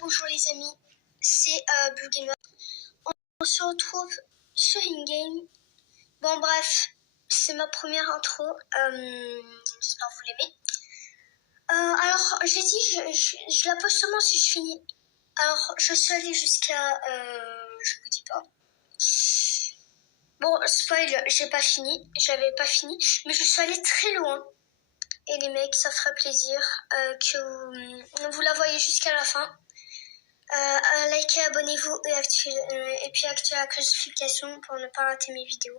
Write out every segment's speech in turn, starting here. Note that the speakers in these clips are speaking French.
Bonjour les amis, c'est Blue Gamer. On se retrouve sur InGame. Bon bref, c'est ma première intro, j'espère que vous l'aimez. Alors j'ai dit, je la poste seulement si je finis. Alors je suis allée jusqu'à, je vous dis pas. Bon, spoil, j'avais pas fini, mais je suis allée très loin. Et les mecs, ça ferait plaisir que vous la voyez jusqu'à la fin. Likez, abonnez-vous et puis activez la notification pour ne pas rater mes vidéos.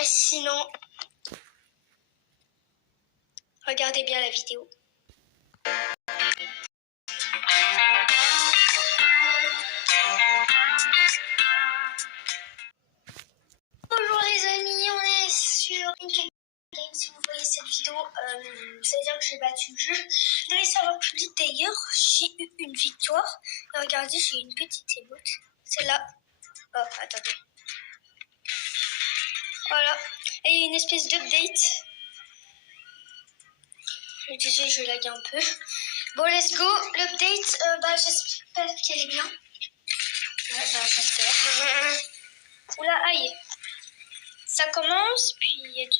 Et sinon, regardez bien la vidéo. Bonjour les amis, on est sur InGame. Si vous voyez cette vidéo, ça veut dire que j'ai battu le jeu. Dans les serveurs publics d'ailleurs, j'ai eu une victoire. Et regardez, j'ai une petite émote. Celle-là. Oh, attendez. Voilà. Et il y a une espèce d'update. Désolé, je lague un peu. Bon, let's go. L'update, j'espère qu'elle est bien. Ouais, j'espère. Oula, aïe. Ça commence, puis il y a des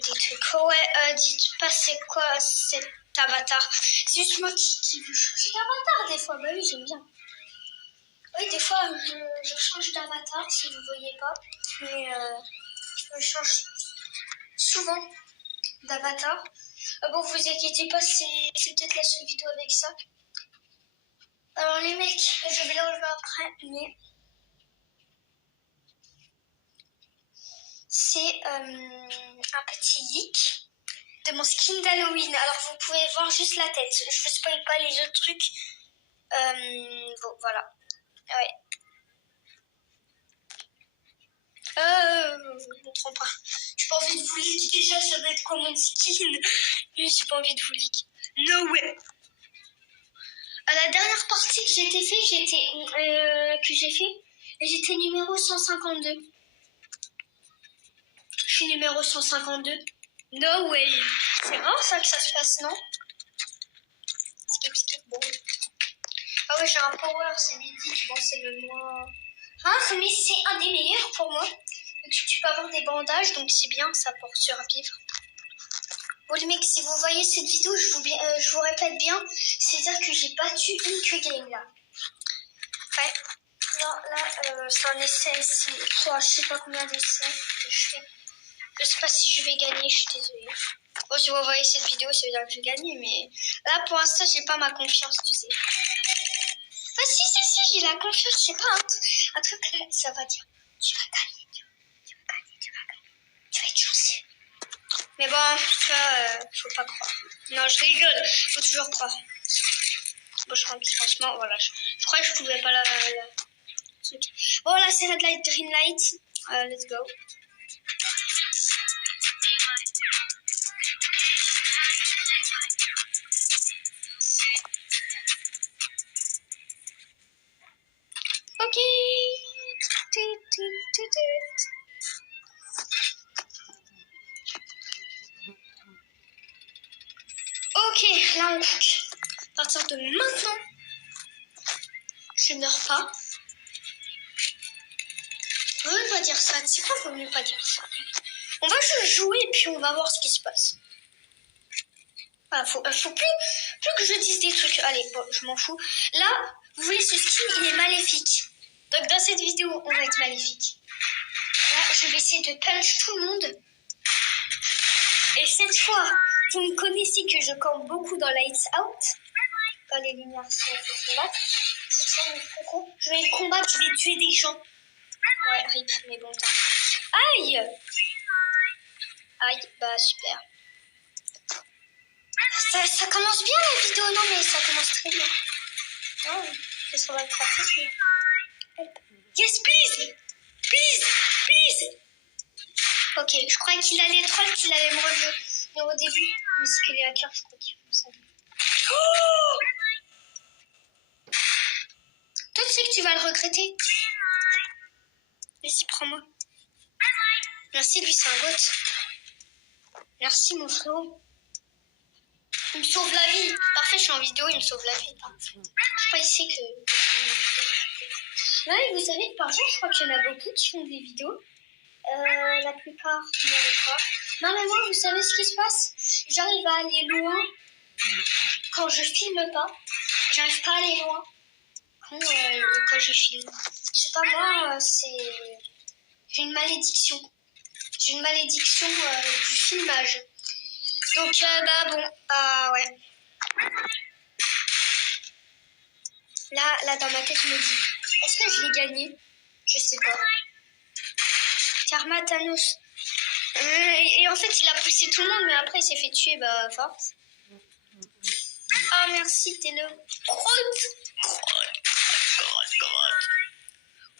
trucs. Oh ouais, dites pas c'est quoi cet avatar. C'est juste moi qui veux changer d'avatar des fois. Bah oui, j'aime bien. Oui, des fois, je change d'avatar, si vous voyez pas. Mais je change souvent d'avatar. Bon, vous inquiétez pas, c'est peut-être la seule vidéo avec ça. Alors les mecs, je vais l'enlever après, mais c'est un petit leak de mon skin d'Halloween. Alors vous pouvez voir juste la tête. Je vous spoil pas les autres trucs. Bon, voilà. Ouais. Je me trompe pas. J'ai pas envie de vous leak déjà, ça va être quoi mon skin? Mais j'ai pas envie de vous leak. No way. À la dernière partie que j'ai fait, j'étais numéro 152. Je suis numéro 152. No way. C'est rare ça que ça se passe, non? Skip, bon. Ah ouais, j'ai un power, c'est mythique. Bon, c'est le moins... Hein, mais c'est un des meilleurs pour moi. Donc, tu peux avoir des bandages, donc c'est bien, ça pour survivre. Bon les mecs, si vous voyez cette vidéo, je vous répète bien, c'est-à-dire que j'ai battu une que game là. Ouais. Là, c'est un essai, je sais pas combien d'essais que je fais. Je sais pas si je vais gagner, je suis désolée. Bon, si vous voyez cette vidéo, ça veut dire que je vais gagner, mais là, pour l'instant, j'ai pas ma confiance, tu sais. Ah, si, j'ai la confiance, c'est pas un truc là, ça va dire, tu vas gagner, tu vas être chanceux. Mais bon, ça, faut pas croire. Non, je rigole, faut toujours croire. Bon, je crois que franchement, voilà, je crois que je pouvais pas la truc. Bon, là, c'est Red Light, Green Light. Let's go. Ok. Ok, là on cook. À partir de maintenant, je meurs pas. On va dire ça. C'est quoi, faut mieux pas dire ça. On va juste jouer et puis on va voir ce qui se passe. Voilà, faut plus que je dise des trucs. Allez, bon, je m'en fous. Là, vous voyez, ce skin, il est maléfique. Donc dans cette vidéo, on va être maléfique. Là, je vais essayer de punch tout le monde. Et cette fois, vous me connaissez que je campe beaucoup dans Lights Out. Quand les lumières sont là. Je vais combattre, je vais tuer des gens. Ouais, rip, mais bon temps. Aïe! Aïe, bah super. Ça commence bien la vidéo, non mais ça commence très bien. Non, qu'est-ce qu'on va le faire tout. Yes, please! Please! Please! Ok, je croyais qu'il allait troll, qu'il allait me revenir au début. Mais c'est que les hackers, je crois qu'ils font ça. Oh! Toi, tu sais que tu vas le regretter. Vas-y, prends-moi. Merci, lui, c'est un goth. Merci, mon frérot. Il me sauve la vie. Parfait, je suis en vidéo, il me sauve la vie. Je crois ici que... Ouais, vous savez, par exemple, je crois qu'il y en a beaucoup qui font des vidéos. La plupart n'y arrivent pas. Normalement, vous savez ce qui se passe? J'arrive à aller loin quand je filme pas. J'arrive pas à aller loin quand je filme. Je sais pas, moi, c'est... J'ai une malédiction. J'ai une malédiction du filmage. Donc, bah bon, ouais. Là, dans ma tête, je me dis, est-ce que je l'ai gagné? Je sais pas. Karma Thanos. Et en fait, il a poussé tout le monde, mais après, il s'est fait tuer, bah, force. Ah, merci, t'es le...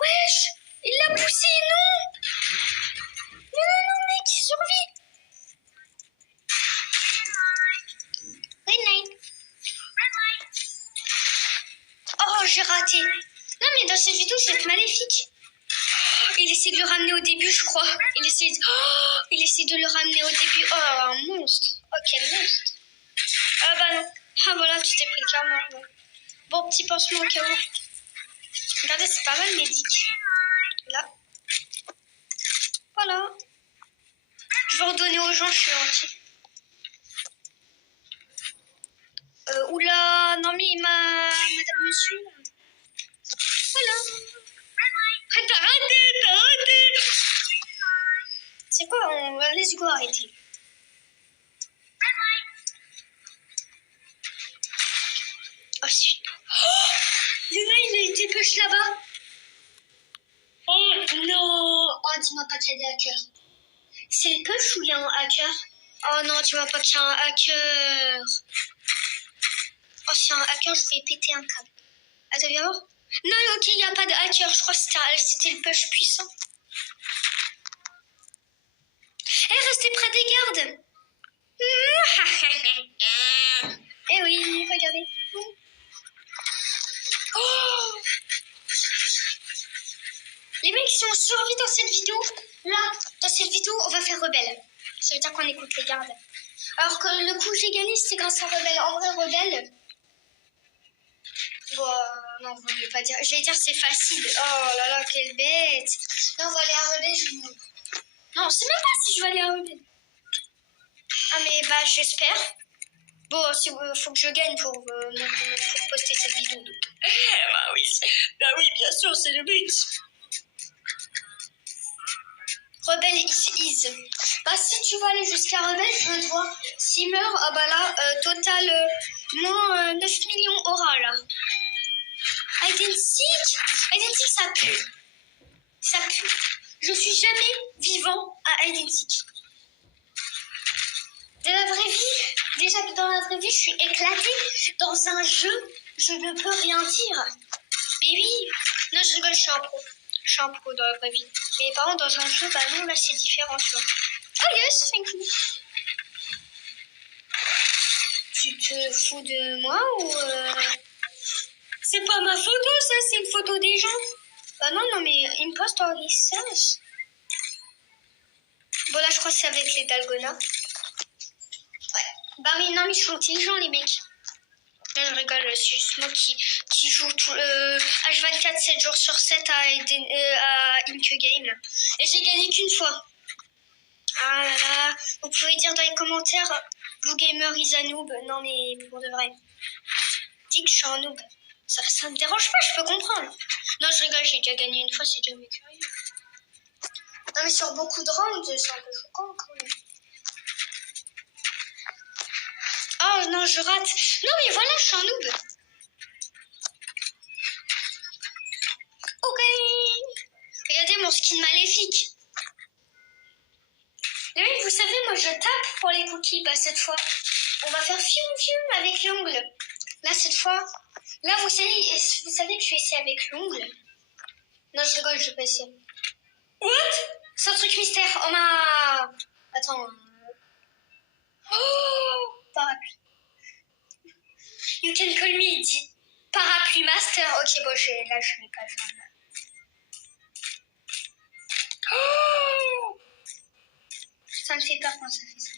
Wesh, il l'a poussé, non! Non, mec, il survit. Red light. Oh, j'ai raté. Non, mais dans cette vidéo, c'est maléfique. Il essaie de le ramener au début, je crois. Il essaie de le ramener au début. Oh, un monstre. Oh, quel monstre. Ah bah non. Ah voilà, tu t'es pris le karma. Ouais. Bon, petit pansement au cas où. Regardez, c'est pas mal médic. Là. Voilà. Je vais redonner aux gens, je suis gentil. Oula, non mais madame, monsieur. Voilà. T'as raté. C'est quoi, on va let's go arrêter. Oh, si. Oh, il a été push là-bas. Oh non. Oh, dis-moi pas qu'il y a des hackers. C'est le push ou il y a un hacker? Oh non, dis-moi pas qu'il y a un hacker. Oh, si y a un hacker, je vais péter un câble. Attends, viens voir. Non, ok, il n'y a pas de hacker. Je crois que c'était le push puissant. Restez près des gardes. Eh oui, regardez. Oh, les mecs, si on survit dans cette vidéo, là, dans cette vidéo, on va faire rebelle. Ça veut dire qu'on écoute les gardes. Alors que le coup que j'ai gagné, c'est grâce à rebelle. En vrai, rebelle... Bon, non, vous ne pas dire. Je vais dire c'est facile. Oh là là, quelle bête. Non, on va aller à rebelle, je vous... Non, je sais même pas si je vais aller à rebelle. Ah, mais bah, j'espère. Bon, faut que je gagne pour poster cette vidéo. Donc. Bah oui, bien sûr, c'est le but. Rebelle is. Bah, si tu veux aller jusqu'à Rebelle, je dois. S'il meurt, ah bah là, total, moins 9 millions aura là. Identique, ça pue. Ça pue. Je suis jamais vivant à Identique. Dans la vraie vie, déjà que dans la vraie vie, je suis éclatée. Dans un jeu, je ne peux rien dire. Mais oui, non, je rigole, je suis un pro. Je suis un pro dans la vraie vie. Mais par contre, dans un jeu, bah non, là, c'est différent, tu vois. Oh yes, thank you. Tu te fous de moi ou... C'est pas ma photo, ça, c'est une photo des gens. Bah non, mais impost or research. Bon, là, je crois que c'est avec les dalgonas. Ouais. Bah oui, non, mais ils sont intelligents, les mecs. Non, je rigole, c'est juste moi qui joue tout H24, 7 jours sur 7 à Inque Game. Et j'ai gagné qu'une fois. Ah là là, vous pouvez dire dans les commentaires, Blue Gamer is a noob. Non, mais pour de vrai. Dis que je suis un noob. Ça me dérange pas, je peux comprendre. Non, je rigole, j'ai déjà gagné une fois, c'est jamais curieux. Non, mais sur beaucoup de rounds, c'est un peu choquant quand même. Oh non, je rate. Non, mais voilà, je suis un noob. Ok. Regardez mon skin maléfique. Les mecs, vous savez, moi je tape pour les cookies. Bah, cette fois, on va faire fium avec l'ongle. Là, cette fois, là, vous savez que je vais essayer avec l'ongle. Non, je rigole, je vais pas essayer. What? C'est un truc mystère. On m'a... Attends. Oh, parapluie. You can call me parapluie master. Ok, bon, là, je vais pas faire. Oh, ça me fait peur quand ça fait ça.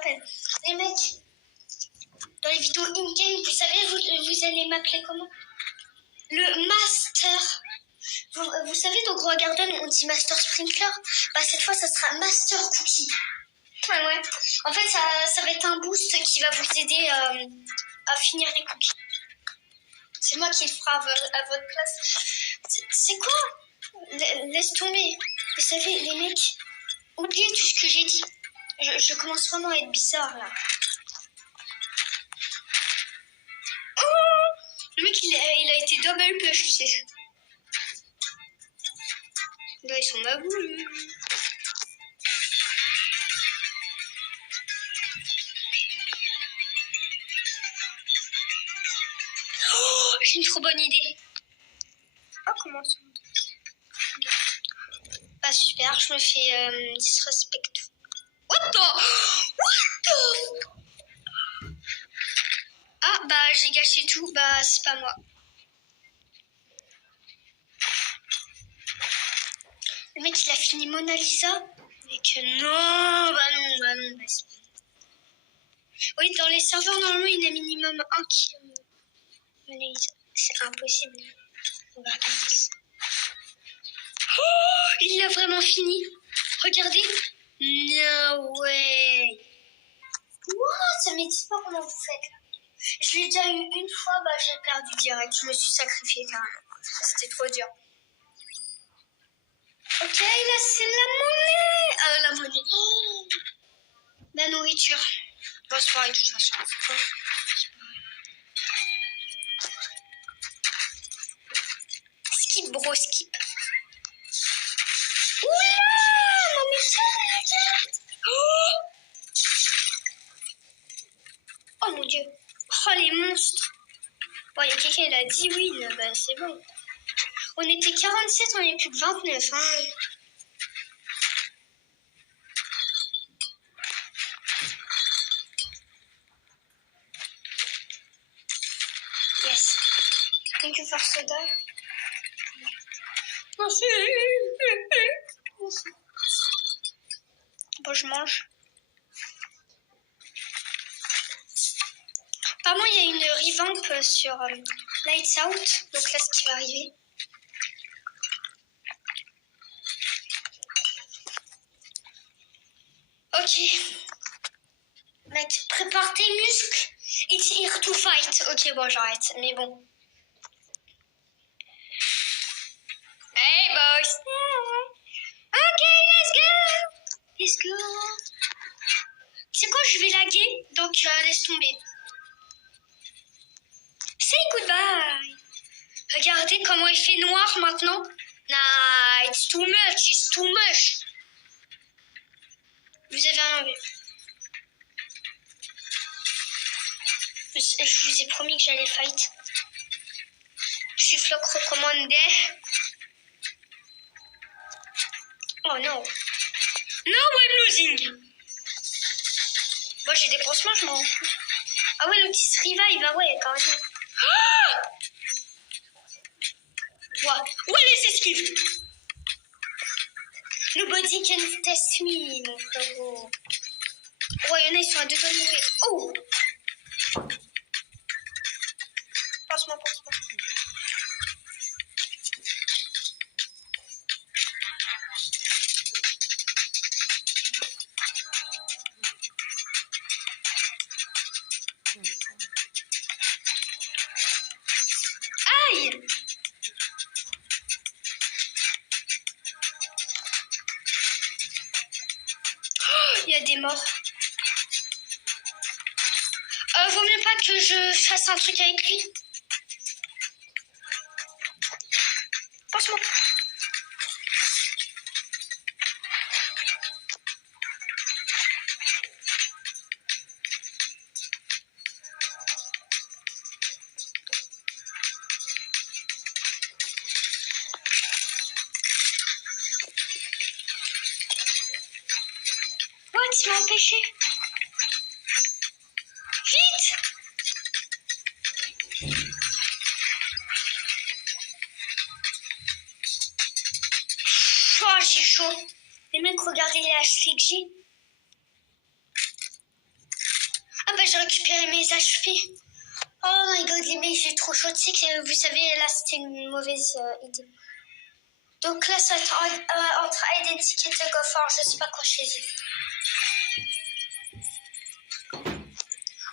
m'appelle. Les mecs, dans les vidéos in-game, vous savez, vous allez m'appeler comment? Le Master. Vous savez, dans Grow Garden, on dit Master Sprinkler. Bah, cette fois, ça sera Master Cookie. Ouais. En fait, ça va être un boost qui va vous aider à finir les cookies. C'est moi qui le fera à votre place. C'est quoi? Laisse tomber. Vous savez, les mecs, oubliez tout ce que j'ai dit. Je commence vraiment à être bizarre, là. Oh, le mec, il a été double push, tu sais. Là, ils sont magoulés. Oh, j'ai une trop bonne idée. Oh, comment ça? Pas super, je me fais disrespect. What the? Ah, bah, j'ai gâché tout. Bah, c'est pas moi. Le mec, il a fini Mona Lisa. Mais que non, bah non. Bah, oui, dans les serveurs, normalement, il y a minimum un qui Mona Lisa. C'est impossible. On va regarder ça. Oh, il l'a vraiment fini. Regardez. No way. What? Ça m'explique pas comment vous faites là. Je l'ai déjà eu une fois, bah j'ai perdu direct. Je me suis sacrifiée carrément. C'était trop dur. Ok, là c'est la monnaie. Oh, la nourriture. Bon, c'est pareil de toute façon. Skip bro, skip. Oula, non mais ça, regarde. Oh mon dieu. Oh les monstres. Bon, il y a quelqu'un qui a dit oui, bah c'est bon. On était 47, on n'est plus que 29. Hein. Yes. Thank you for soda. Merci. Bon, je mange. Apparemment, il y a une revamp sur Lights Out. Donc là, ce qui va arriver. Ok. Mec, prépare tes muscles. It's here to fight. Ok, bon, j'arrête. Mais bon. Hey, boys. Ok, let's go. Let's go. C'est quoi, je vais laguer. Donc, laisse tomber. Say goodbye. Regardez comment il fait noir maintenant. Nah, it's too much. Vous avez rien vu. Je vous ai promis que j'allais fight. Je suis Flock recommandé. Oh non. No, I'm losing. Moi, j'ai des pansements, je m'en fous. Ah ouais, le petit revive, ah ouais, quand même. Ah ouais, les esquives. Nobody can test me, mon frérot. Ouais, il y en a, ils sont à 2 doigts de mourir. Oh. Passe-moi. Aïe. Oh, il y a des morts. Vaut mieux pas que je fasse un truc avec lui. Passe-moi. What, il m'a empêché. Vite. Oh, j'ai chaud. Les mecs, regardez les HP que j'ai. Ah bah j'ai récupéré mes HP. Oh my god, les mecs, j'ai trop chaud. Tu sais que vous savez, là c'était une mauvaise idée. Donc là, ça va être entre Hide and Seek et Tug of War. Je sais pas quoi choisir.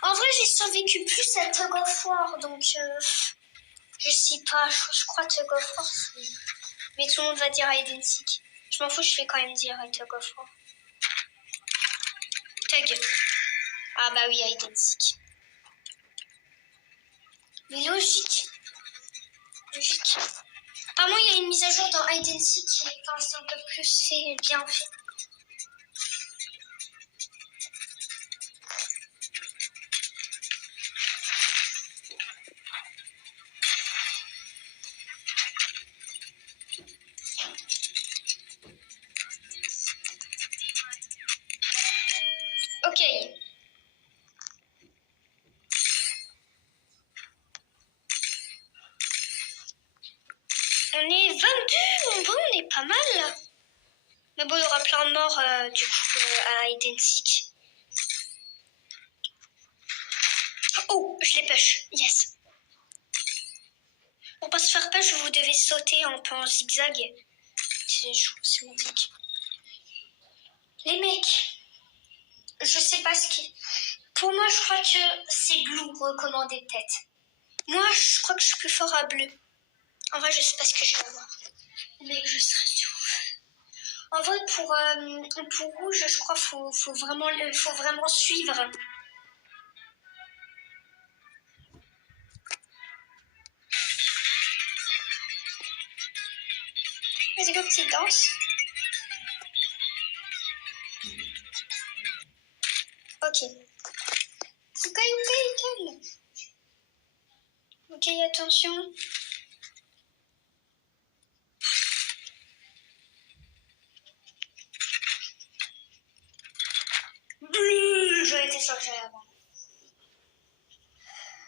En vrai, j'ai survécu plus à Tug of War, donc je sais pas. Je crois Tug of War. Mais tout le monde va dire Hide and Seek. Je m'en fous, je vais quand même dire Tug of War. Tug. Ah bah oui, Hide and Seek. Mais logique. Logique. Apparemment, il y a une mise à jour dans Hide and Seek qui est un peu plus bien fait. Ok. On est 22, en vrai on est pas mal là. Mais bon, il y aura plein de morts du coup à Hide and Seek. Oh, je les push, yes. Pour pas se faire push, vous devez sauter un peu en zigzag. C'est mon truc. Les mecs, je sais pas ce qui... Pour moi, je crois que c'est bleu recommandé peut-être. Moi, je crois que je suis plus fort à bleu. En vrai, je sais pas ce que je vais avoir. Mais je serai sûr. En vrai, pour rouge, je crois qu'il faut vraiment suivre. Vas-y, go, petite danse. Ok. Ok, calme. Ok, attention. J'aurais été sûr que j'allais avant.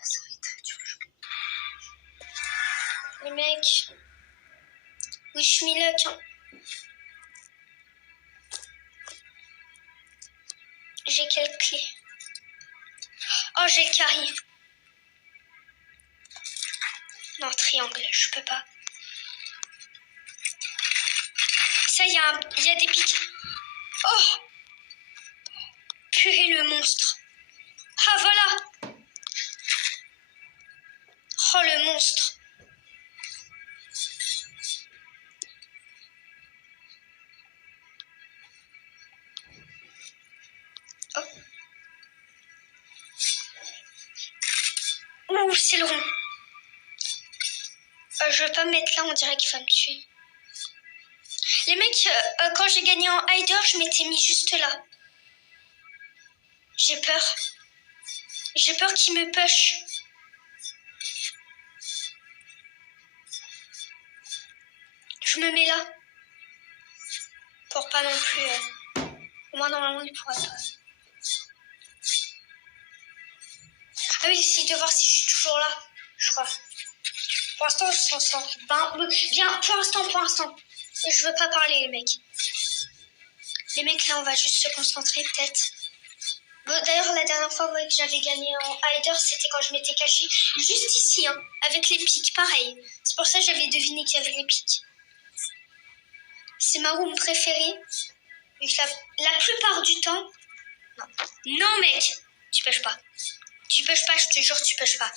Ça va être très dur. Les mecs. Wish me luck. Hein. J'ai quelle clé? Oh, j'ai le carré. Non, triangle, je peux pas. Ça, il y a des pics. Oh! Purée, le monstre. Ah, voilà! Oh, le monstre. Oh. Ouh, c'est le rond. Je veux pas me mettre là, on dirait qu'il va me tuer. Les mecs, quand j'ai gagné en hider, je m'étais mis juste là. J'ai peur. J'ai peur qu'il me push. Je me mets là. Pour pas non plus... Au moins, normalement, il pourra pas. Ah oui, j'essaie de voir si je suis toujours là. Je crois. Pour l'instant, je s'en sort. Bien, pour l'instant. Je veux pas parler, les mecs. Les mecs, là, on va juste se concentrer, peut-être. Bon, d'ailleurs, la dernière fois que j'avais gagné en hider, c'était quand je m'étais cachée juste ici, hein, avec les pics, pareil. C'est pour ça que j'avais deviné qu'il y avait les pics. C'est ma room préférée. La plupart du temps... Non. Non, mec, tu pêches pas. Tu pêches pas, je te jure, tu pêches pas.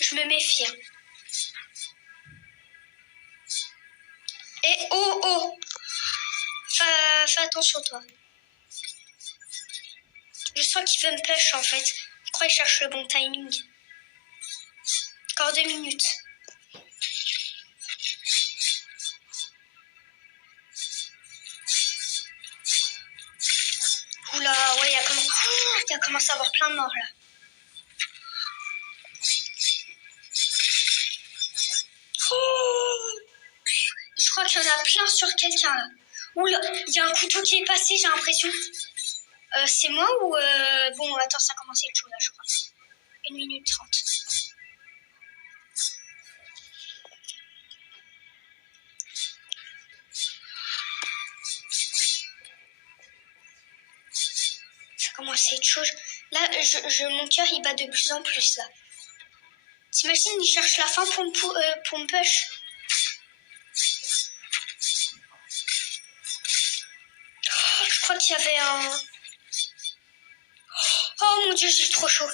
Je me méfie. Hein. Et oh! Fais attention, toi. Je sens qu'il veut me push, en fait. Je crois qu'il cherche le bon timing. Encore 2 minutes. Oula, ouais, il y a commencé à avoir plein de morts, là. Oh, je crois qu'il y en a plein sur quelqu'un, là. Oula, il y a un couteau qui est passé, j'ai l'impression. C'est moi ou... Bon, attends, ça a commencé le chaud, là, je crois. 1 minute 30. Ça commence à être chaud. Là, mon cœur, il bat de plus en plus, là. T'imagines, il cherche la fin pour me push. Oh, je crois qu'il y avait un... Oh mon Dieu, j'ai trop chaud.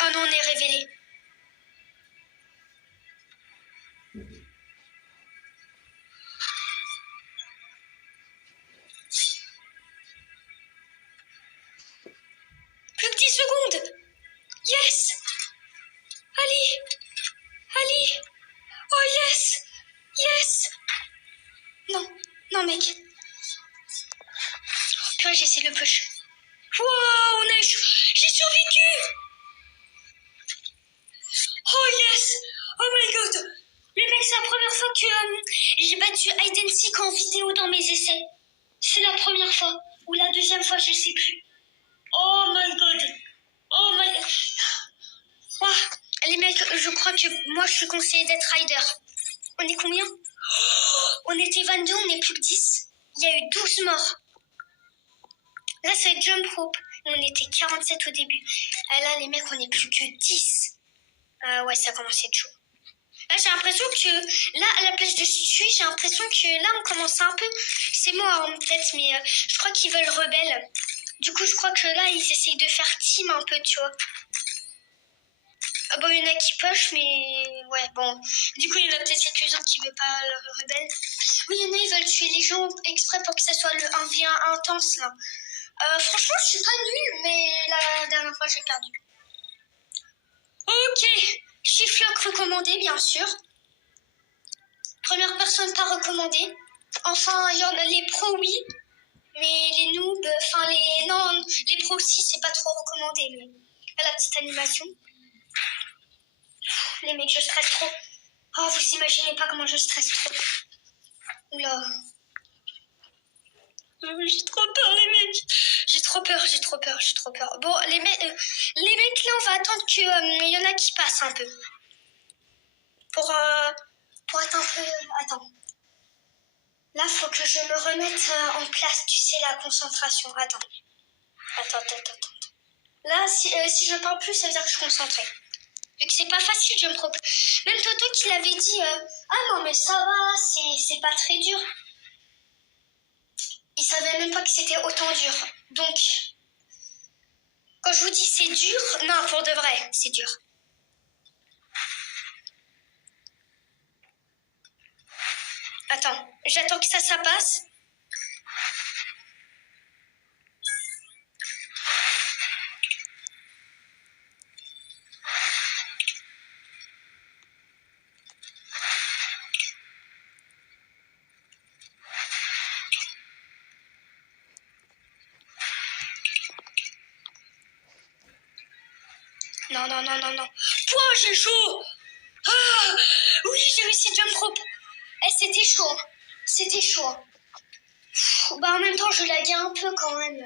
Oh non, on est révélé. Plus que 10 secondes. Yes. Allez. Allez. Oh yes. Yes. Non. Non, mec. Oh, purée, j'essaie de le push. Wow, on a échoué. J'ai survécu. Oh yes. Oh my god. Les mecs, c'est la première fois que j'ai battu hide and seek en vidéo dans mes essais. C'est la première fois. Ou la deuxième fois, je sais plus. Oh my god. Oh my god. Wow. Les mecs, je crois que moi, je suis conseillée d'être rider. On est combien? On était 22, on est plus que 10. Il y a eu 12 morts. Là, c'est jump rope. On était 47 au début. Et là, les mecs, on est plus que 10. Ouais, ça commence à être chaud. Là, j'ai l'impression que, là, à la place de tuer, j'ai l'impression que là, on commence un peu... C'est moi, peut-être, mais je crois qu'ils veulent rebelle. Du coup, je crois que là, ils essayent de faire team un peu, tu vois. Ah bon, il y en a qui push, mais... Ouais, bon. Du coup, il y en a peut-être quelques-uns qui ne veulent pas le rebelle. Oui, il y en a, ils veulent tuer les gens exprès pour que ça soit le 1v1 intense, là. Franchement, je suis pas nulle, mais la dernière fois, j'ai perdu. Ok. Shiftlock recommandé, bien sûr. Première personne pas recommandée. Enfin, il y en a les pros, oui. Mais les noobs, enfin, non, les pros aussi, c'est pas trop recommandé. Mais la petite animation. Les mecs, je stresse trop. Oh, vous imaginez pas comment je stresse trop. Oula. J'ai trop peur, les mecs. J'ai trop peur. Bon, les mecs, là, on va attendre qu'il y en a qui passent un peu. Pour être un peu... Attends. Là, faut que je me remette en place, tu sais, la concentration. Attends. Là, si je parle plus, ça veut dire que je suis concentrée. Vu que c'est pas facile, jump rope. Même Toto qui l'avait dit, ah non, mais ça va, c'est pas très dur. Il savait même pas que c'était autant dur. Donc, quand je vous dis c'est dur, non, pour de vrai, c'est dur. Attends, j'attends que ça passe. Non. Pouah, j'ai chaud. Ah, oui, j'ai réussi jump rope. C'était chaud. Bah, en même temps, je laguais un peu quand même.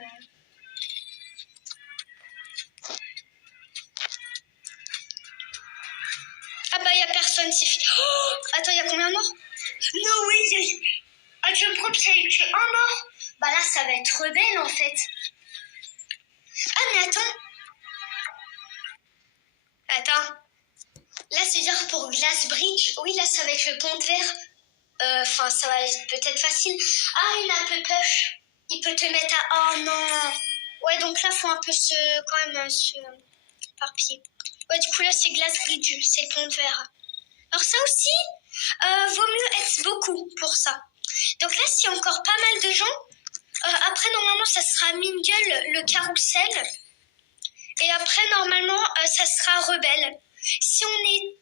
Ah bah, y a personne, c'est fini. Oh, attends, y a combien de morts? No way, ah, jump rope, ça a eu que un mort. Bah là, ça va être rebelle, en fait. Ah, mais attends. Là, c'est-à-dire pour Glass Bridge, oui, là, ça va être le pont de verre. Enfin, ça va être peut-être facile. Ah, il a un peu push. Il peut te mettre à... Oh non. Ouais, donc là, faut un peu quand même se éparpiller. Ouais, du coup, là, c'est Glass Bridge, c'est le pont de verre. Alors ça aussi, vaut mieux être beaucoup pour ça. Donc là, s'il y a encore pas mal de gens, après, normalement, ça sera Mingle, le carrousel. Et après, normalement, ça sera Rebelle. Si on est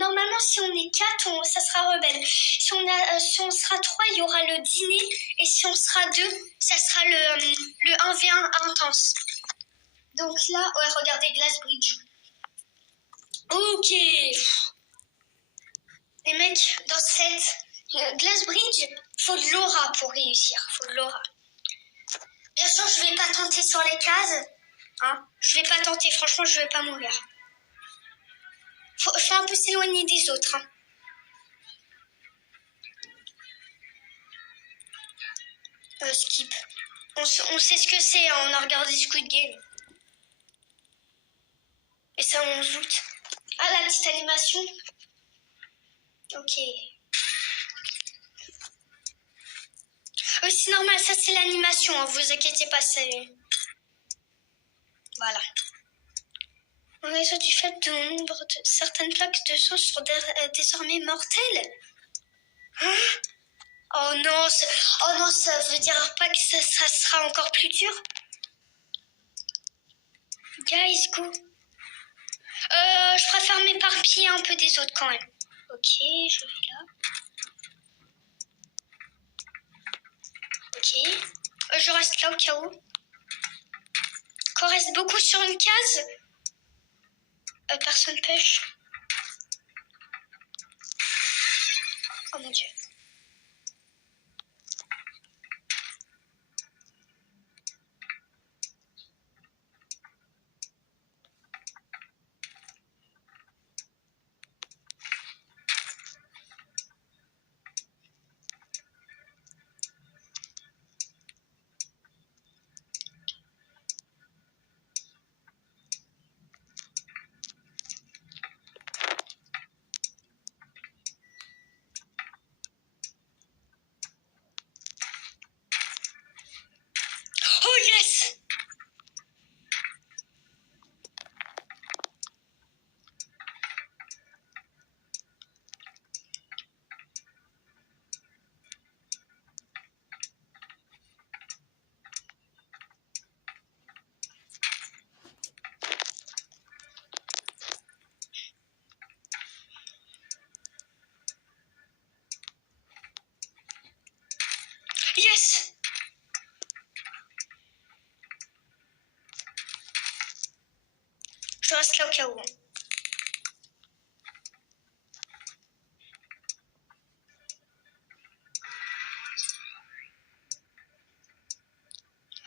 Normalement, si on est 4, ça sera rebelle. Si on sera 3, il y aura le dîner. Et si on sera 2, ça sera le 1v1 intense. Donc là, ouais, regardez, Glass Bridge. Ok. Les mecs, dans cette Glass Bridge, faut de l'aura pour réussir. Faut de l'aura. Bien sûr, je vais pas tenter sur les cases. Hein, je vais pas tenter, franchement, je vais pas mourir. Faut un peu s'éloigner des autres. Hein. Skip. On sait ce que c'est, hein, on a regardé Squid Game. Et ça, on août. Ah, la petite animation. Ok. C'est normal, ça c'est l'animation, hein, vous inquiétez pas, c'est... Voilà. En raison du fait de nombre de certaines plaques de sang sont désormais mortelles. Hein? Oh non, ça veut dire pas que ça sera encore plus dur. Guys, go. Je préfère m'éparpiller un peu des autres quand même. Ok, je vais là. Ok. Je reste là au cas où. Qu'on reste beaucoup sur une case. Personne pêche. Oh mon dieu. Oh yes! Yes! Je reste là au cas où.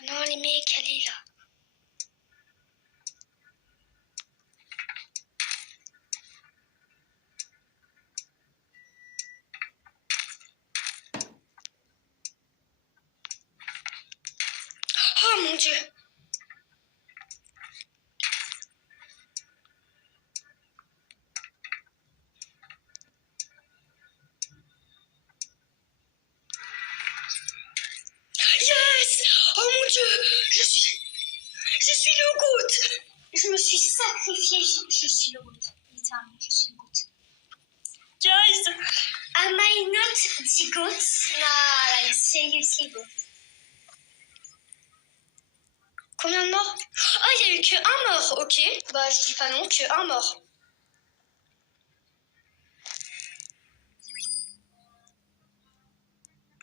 Non, les mecs, elle est là. Oh mon dieu! Yes! Oh mon dieu! Je suis le GOAT! Je me suis sacrifiée. Je suis le GOAT. Littéralement, je suis le GOAT. Guys! Am I not the GOAT? Nah, like, seriously GOAT. Combien de morts? Ah, il n'y a eu que 1 mort, ok. Bah, je dis pas non, que 1 mort.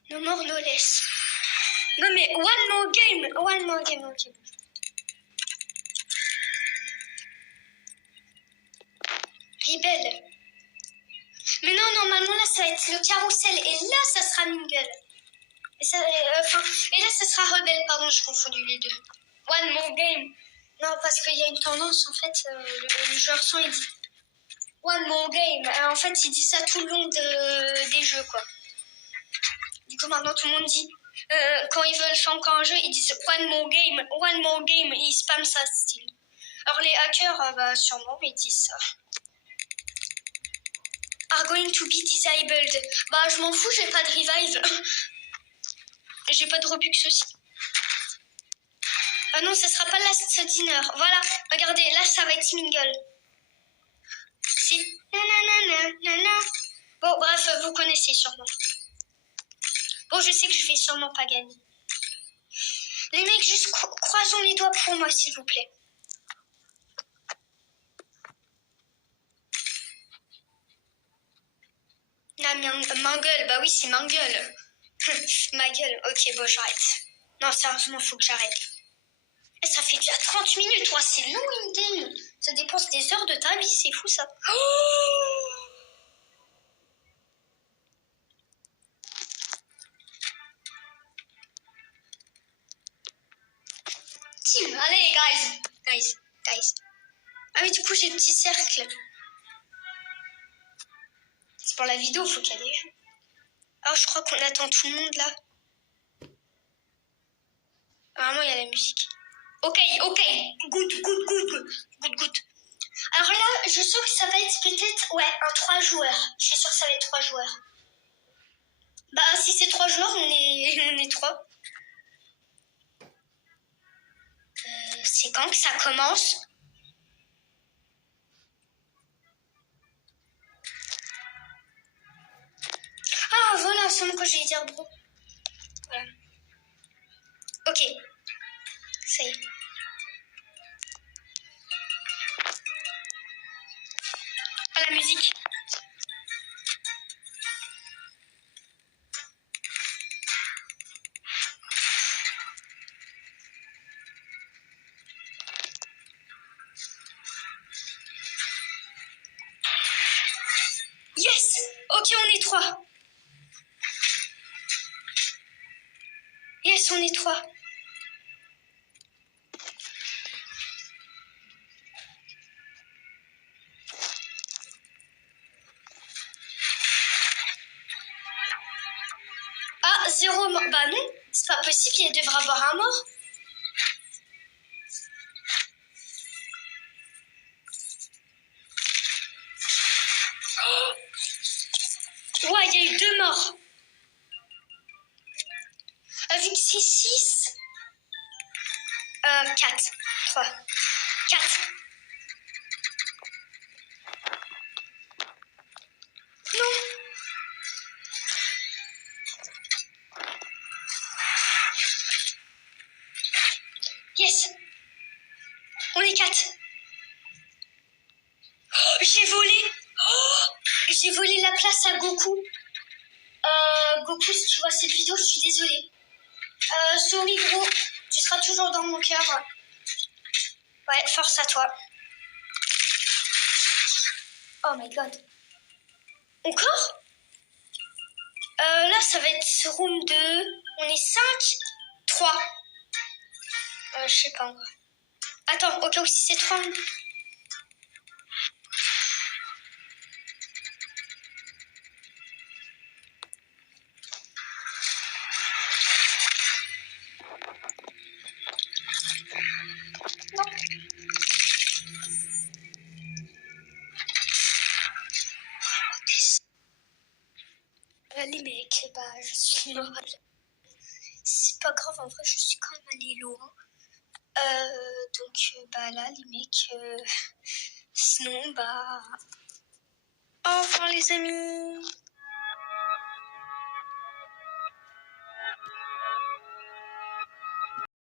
No more, no less. Non mais, one more game, ok. Rebelle. Mais non, normalement, là, ça va être le carrousel. Et là, ça sera Mingle. Et là, ça sera Rebelle. Pardon, j'ai confondu les deux. One more game. Non, parce qu'il y a une tendance, en fait, le joueur son, il dit one more game. En fait, il dit ça tout le long des jeux, quoi. Du coup, maintenant, tout le monde dit, quand ils veulent faire encore un jeu, ils disent one more game, et ils spamment ça, style. Alors, les hackers, bah, sûrement, ils disent ça. Are going to be disabled. Bah, je m'en fous, j'ai pas de revive. J'ai pas de Robux aussi. Ah non, ça sera pas Last Dinner. Voilà, regardez, là, ça va être Mingle. Si. Nanana. Bon, bref, vous connaissez sûrement. Bon, je sais que je vais sûrement pas gagner. Les mecs, juste croisons les doigts pour moi, s'il vous plaît. Mangle, bah oui, c'est Mangle. Ma gueule, ok, bon, j'arrête. Non, sérieusement, faut que j'arrête. Et ça fait déjà 30 minutes, toi, c'est long une game. Ça dépense des heures de ta vie, c'est fou ça. Oh, team, allez, guys. Ah oui, du coup, j'ai le petit cercle. C'est pour la vidéo, faut qu'il y ait des gens. Ah, je crois qu'on attend tout le monde là. Apparemment, il y a la musique. Ok, good. Alors là, je sens que ça va être peut-être, ouais, un 3 joueurs. Je suis sûre que ça va être 3 joueurs. Bah, si c'est 3 joueurs, on est 3. C'est quand que ça commence? Ah, voilà, c'est moi que j'allais dire, bro. Voilà. Ok, ça y est. Ah, la musique. Yes! Ok, on est 3. Yes, on est 3. Ah, 0 mort. Bah non, c'est pas possible, il devrait avoir un mort. Ouais, il y a eu 2 morts. Vu que c'est 6. 4. 3. 4. Non. Yes. On est 4. Oh, j'ai volé. Oh, j'ai volé la place à Goku. Goku, si tu vois cette vidéo, je suis désolée. Sorry, gros. Tu seras toujours dans mon cœur. Ouais, force à toi. Oh my god. Encore? Là, ça va être room 2. On est 5. 3. Je sais pas. Attends, au cas où si c'est 3. Non. Les mecs, bah, je suis morale. C'est pas grave, en vrai, je suis quand même allée loin. Donc, bah là, les mecs, sinon, bah... Au revoir, les amis.